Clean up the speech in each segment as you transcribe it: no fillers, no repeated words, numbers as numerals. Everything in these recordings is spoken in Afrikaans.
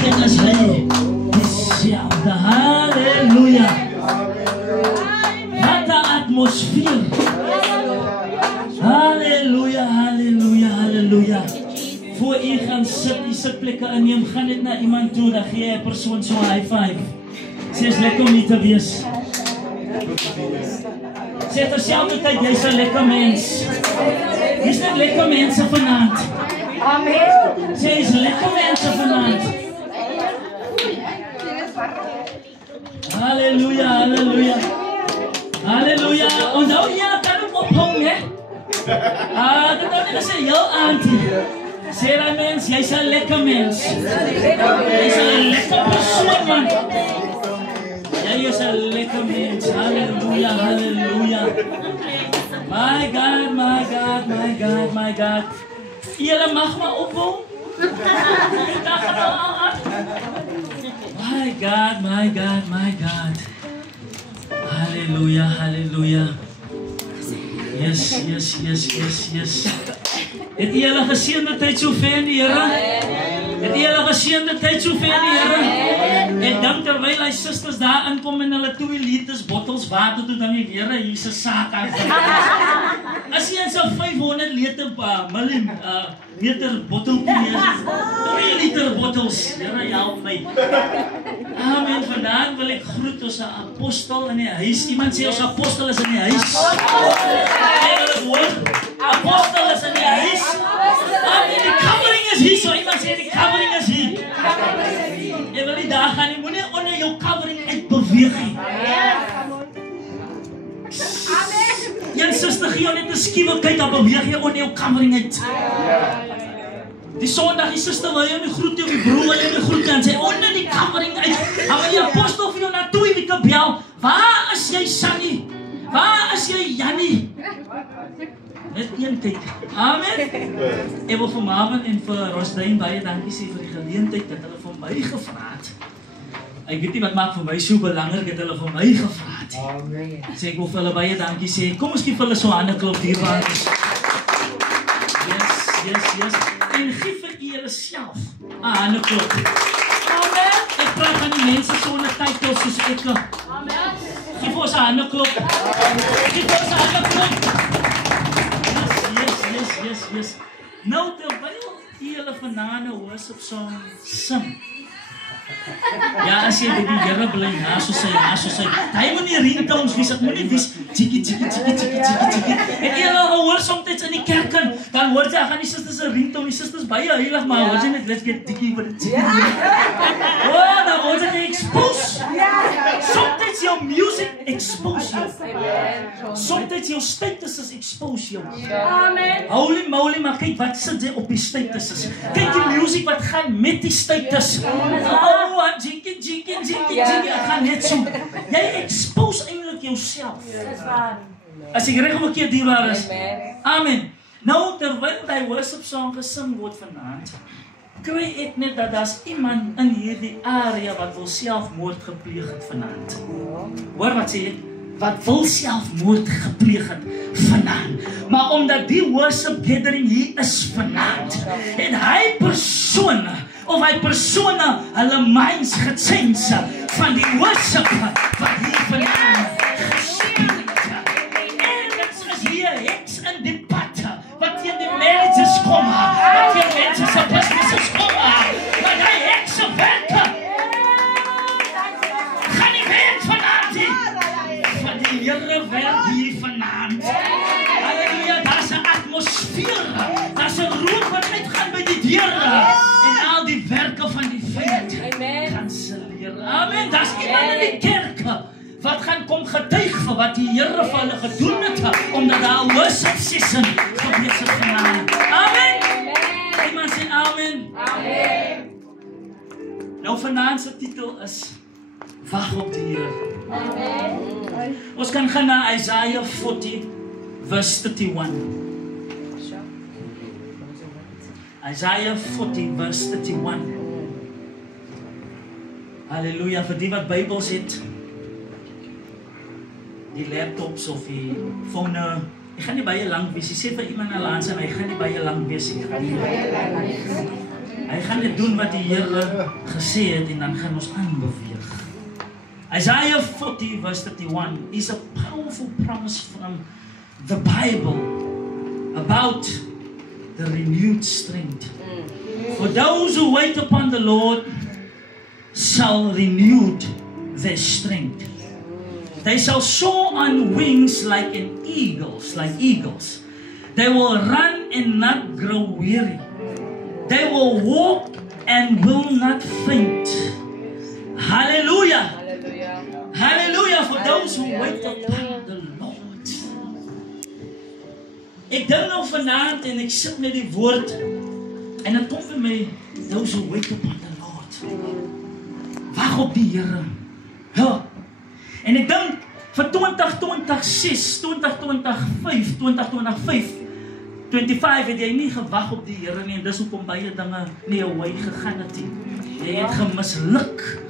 vanoggend is hy dieselfde. Halleluja. Wat 'n atmosfeer. Halleluja, halleluja, halleluja. Voor u gaan sit, die sitplekke inneem, gaan net na iemand toe, dan gee jy 'n persoon so 'n high five. Sê is lekker om hier te wees. Sê terselfdertyd, jy's 'n lekker mens. Jy's net lekker mense vanaand. Amen. Sê is lekker mense vanaand. Halleluja, halleluja. Halleluja. Onthou jy kan hom ophang, hè? Dit nou net sê jou auntie. Sê daai mens, jy's 'n lekker mens. Jy's 'n lekker persoon, man. Jy is 'n lekker mens. Halleluja, halleluja. My God, my God, my God, my God. Julle mag maar opbou. My God, my God, my God. Halleluja, halleluja. Yes, yes, yes, yes, yes. Het julle geseënde tyd so ver in die Here? Het julle geseënde tyd so ver in die Here? En dan terwyl hy susters daar inkom en hulle 2 liters bottels water toe, dan die Here Jesus saak aan. As jy in so 500 liter meter bottel 3 liter bottels, Here help my. Amen. Vandaag wil ek groet ons apostel in die huis. Iemand sê ons apostel is in die huis. Apostel is in die huis. Amen. Die covering is hier. So iemand sê die covering is hier. Jy wil nie daar gaan nie. Moenie onder jou covering uitbeweeg nie. Jou suster gee jou net 'n skiewe kyk, dan beweeg jy onder jou covering uit. Die Sondag, die suster wil jou nie groet, die broer wil jou nie groet, en sy onder die covering uit. Dan wil die apostel vir jou na 2 weke bel. Waar is jy, Sunny? Waar is jy, Jannie? Net een kyk. Amen. Ek wil vir Marvin en vir Rosdyn baie dankie sê vir die geleentheid dat hulle vir my gevra het. Ek weet nie wat maak vir my so belangrik dat hulle vir my gevra het. Amen. Sê ek wil vir hulle baie dankie sê. Kom ons gee vir hulle so 'n hande klop hierwaar. Yes. En gee vir julle self 'n hande klop. Amen. Ek praat aan die mense sonder titels soos ek. Amen. Gee vir ons 'n hande klop. Gee vir ons 'n hande klop. Yes. Nou terwyl julle vanaand 'n worship song sing. Ja, as jy by die Here bly, so sy. Hy moet nie ringtones wees, ek moet nie wees tjiki. En jy hoor soms in die kerk dan hoor jy gaan die susters se ringtone, die susters baie heilig, maar hoor jy net let's get tjiki vir dit. Oh, dan word jy expose. Soms jou music expose jou. Soms jou status expose jou. Amen. Holy moly, maar kyk wat sit jy op die status. Kyk die music wat gaan met die status. Jinky, ek gaan net so. Jy expose eintlik jouself. As ek reg om 'n keer dierbaar is. Amen. Nou, terwyl die worship song gesing word vanaand, kry ek net dat daar's iemand in hierdie area wat wil selfmoord gepleeg het vanaand. Hoor wat sê ek? Wat wil selfmoord gepleeg het vanaand. Maar omdat die worship gathering hier is vanaand, en hy persone hulle minds gechange van die worship wat hier vanaand gespeel het. En dit is hier heks in die pad, wat hier die marriages kom, wat hier mense se businesses kom, wat hy hekse werke gaan nie werk vanaand nie. Van die Here werk hier vanaand. Halleluja, daar's 'n atmosfeer, daar's 'n roep wat uitgaan by die deure. Die werke van die vyand kanselleer. Amen. Daar's iemand in die kerk wat gaan kom getuig vir wat die Here vir hulle gedoen het, omdat daar 'n worship session gebeur het vanaand. Amen. Iemand sê amen. Amen. Nou vanaand se titel is Wag op die Here. Amen. Ons kan gaan na Isaiah 40 verse 31. Isaiah 40 verse 31. Halleluja, vir die wat Bybels het, die laptops of die fone, ek gaan nie baie lank wees. Jy sê vir iemand alans en hy gaan nie baie lank wees nie. Hy gaan net doen wat die Here gesê het en dan gaan ons aanbeweeg. Isaiah 40 verse 31 is a powerful promise from the Bible about the renewed strength. For those who wait upon the Lord shall renew their strength. They shall soar on wings like eagles. They will run and not grow weary. They will walk and will not faint. Hallelujah. Hallelujah for those who wait upon the Lord. Ek dink nou vanaand en ek sit met die woord en dit kom vir my, those who wait upon the Lord. Wag op die Here. Ja. En ek dink vir 2026, 2025, 2025 het jy nie gewag op die Here nie en dis hoekom baie dinge nie jou way gegaan het nie. Jy het gemisluk.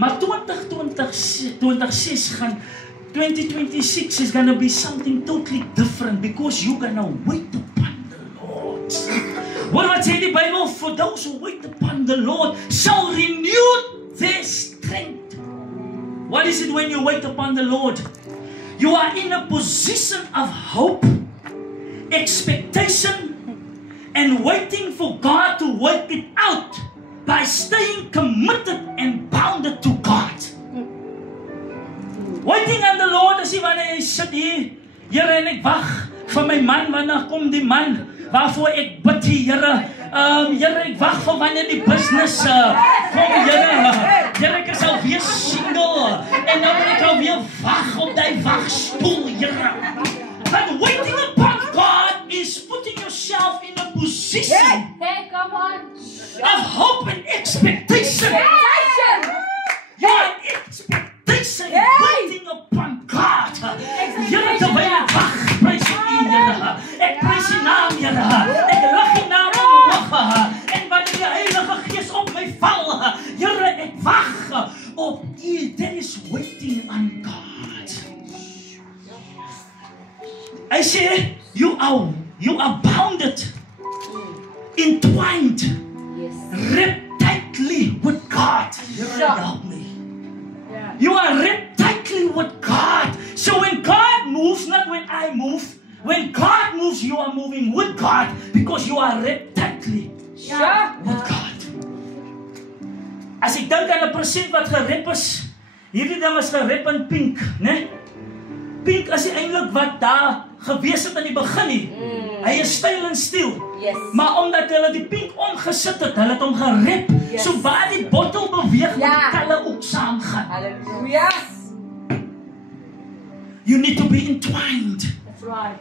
Maar 2026 gaan 2026 is going to be something totally different because you're going to wait upon the Lord. What say the Bible? For those who wait upon the Lord shall renew their strength. What is it when you wait upon the Lord? You are in a position of hope, expectation, and waiting for God to work it out by staying committed and bounded to God. Waiting on the Lord is wanneer jy sit hier, Here, en ek wag vir my man, wanneer kom die man waarvoor ek bid, Here. Here, ek wag vir wanneer die business kom, Here. Here, ek is alweer single en nou moet ek alweer wag op die wagstoel, Here. But waiting upon God is putting yourself in a position of hope and expectation. You are in expectation, waiting upon God. Here, terwyl ek wag, prys ek U, Here. Ek prys U naam, Here. Ek lig U naam omhoog. En wanneer die Heilige Gees op my val, Here, ek wag op U. There is waiting on God. I say, you are bounded, entwined, wrapped tightly with God. Help me. You are wrapped tightly with God. So when God moves, not when I move, when God moves, you are moving with God because you are wrapped tightly with God. As ek dink aan 'n persent wat gerep is, hierdie ding is gerep in pink, né? Pink is eintlik wat daar gewees het aan die begin nie. Hy is styl en stil. Maar omdat hulle die pink omgesit het, hulle het hom gerep. So waar die bottel beweeg, moet die kelle ook saamgaan. Hallelujah. You need to be entwined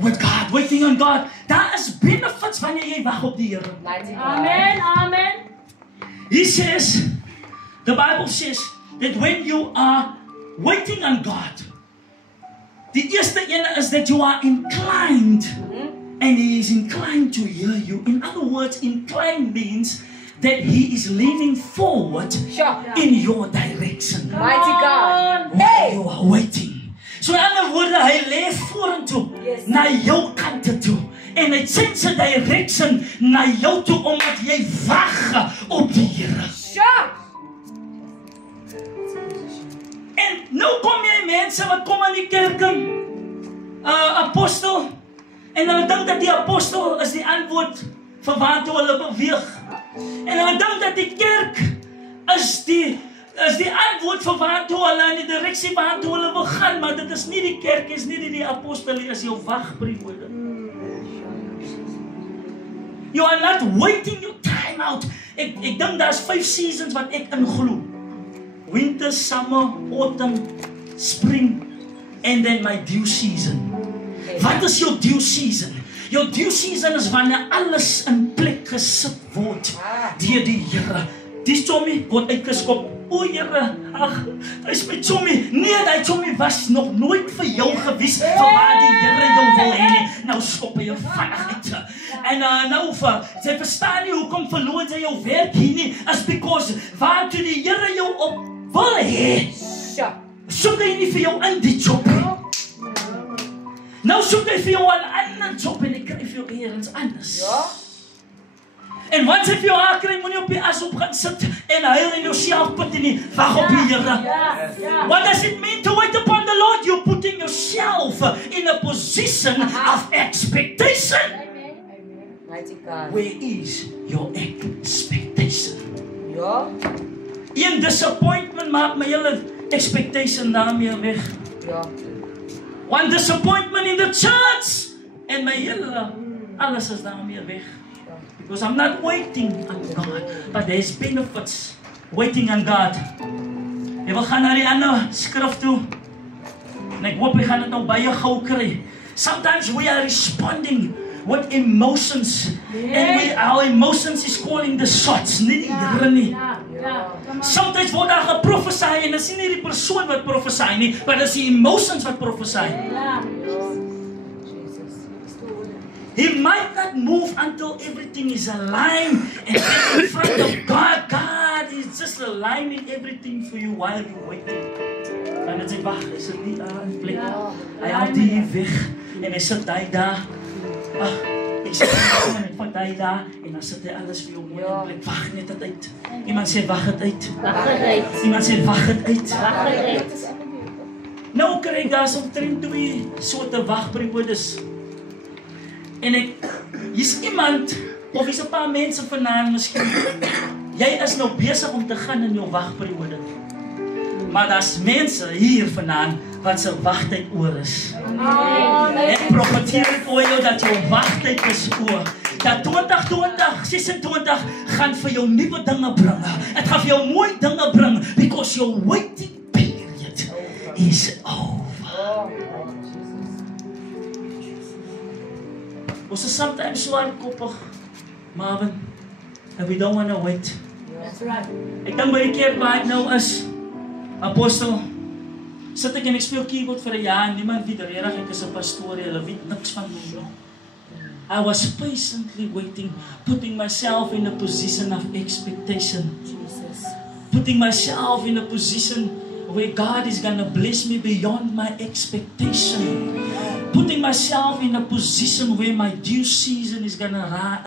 with God, waiting on God. Daar is benefits wanneer jy wag op die Here. Amen. Amen. He says, the Bible says that when you are waiting on God, die eerste ene is that you are inclined, and He is inclined to hear you. In other words, inclined means that He is leaning forward in your direction. Mighty God. While you are waiting. So in ander woorde, hy lê vorentoe, na jou kante toe. En hy change sy direction na jou toe, omdat jy wag op die Here. En nou kom jy mense wat kom aan die kerk, apostel, en hulle dink dat die apostel is die antwoord vir waartoe hulle beweeg. En hulle dink dat die kerk is die antwoord vir waartoe hulle in die direksie waartoe hulle wil gaan, maar dit is nie die kerk, is nie die apostel, is jou wagperiode. You are not waiting your time out. Ek dink daar's 5 seasons wat ek inglo. Winter, summer, autumn, spring, and then my due season. Wat is jou due season? Jou due season is wanneer alles in plek gesit word deur die Here. Die Tommy word uitgeskop. O Here, ag, hy's my Tommy. Nee, daai Tommy was nog nooit vir jou gewees vir waar die Here jou wil hê nie. Nou skop hy jou vinnig uit. En nou jy verstaan nie hoekom verloor jy jou werk hier nie, is because waar toe die Here jou op wil hê, soek hy nie vir jou in die job nie. Nou soek hy vir jou 'n ander job en hy kry vir jou eers anders. En once if jy aankry, moet jy op die as op gaan sit en huil en jouself put in die wag op die Here. Ja. What does it mean to wait upon the Lord? You're putting yourself in a position of expectation. Mighty God. Where is your expectation? Ja. Een disappointment maak my hele expectation daarmee weg. Ja. One disappointment in the church en my hele alles is daarmee weg. Because I'm not waiting on God, but there's benefits waiting on God. Jy wil gaan na die ander skrif toe. En ek hoop jy gaan dit nou baie gou kry. Sometimes we are responding with emotions. And our emotions is calling the shots. Nie die Here nie. Sometimes word daar geprofesei en dit is nie die persoon wat profesei nie, maar dit is die emotions wat profesei. He might not move until everything is aligned and in front of God. God is just aligning everything for you while you're waiting. En dan sê, wag, is dit nie aan plek? Hy haal die weg en hy sit hy daar. Ag, ek sê, ek vat hy daar en dan sit hy alles vir jou mooi in plek. Wag net dit uit. Iemand sê, wag dit uit. Iemand sê, wag dit uit. Nou kry ek daar omtrent 2 soorte wagperiodes. En hier's iemand, of hier's 'n paar mense vanaand miskien, jy is nou besig om te gaan in jou wagperiode. Maar daar's mense hier vanaand wat se wagtyd oor is. Ek profeteer vir jou dat jou wagtyd is oor. Dat 2026 gaan vir jou nuwe dinge bring. Dit gaan vir jou mooi dinge bring because your waiting period is over. Ons is sometimes so hardkoppig, Marvin, and we don't want to wait. That's right. Ek dink by die kerk waar ek nou is, apostel, sit ek en ek speel keyboard vir 'n jaar en niemand weet regtig ek is 'n pastoor, hulle weet niks van my nie. I was patiently waiting, putting myself in a position of expectation. Jesus. Putting myself in a position where God is going to bless me beyond my expectation. Putting myself in a position where my due season is going to arrive.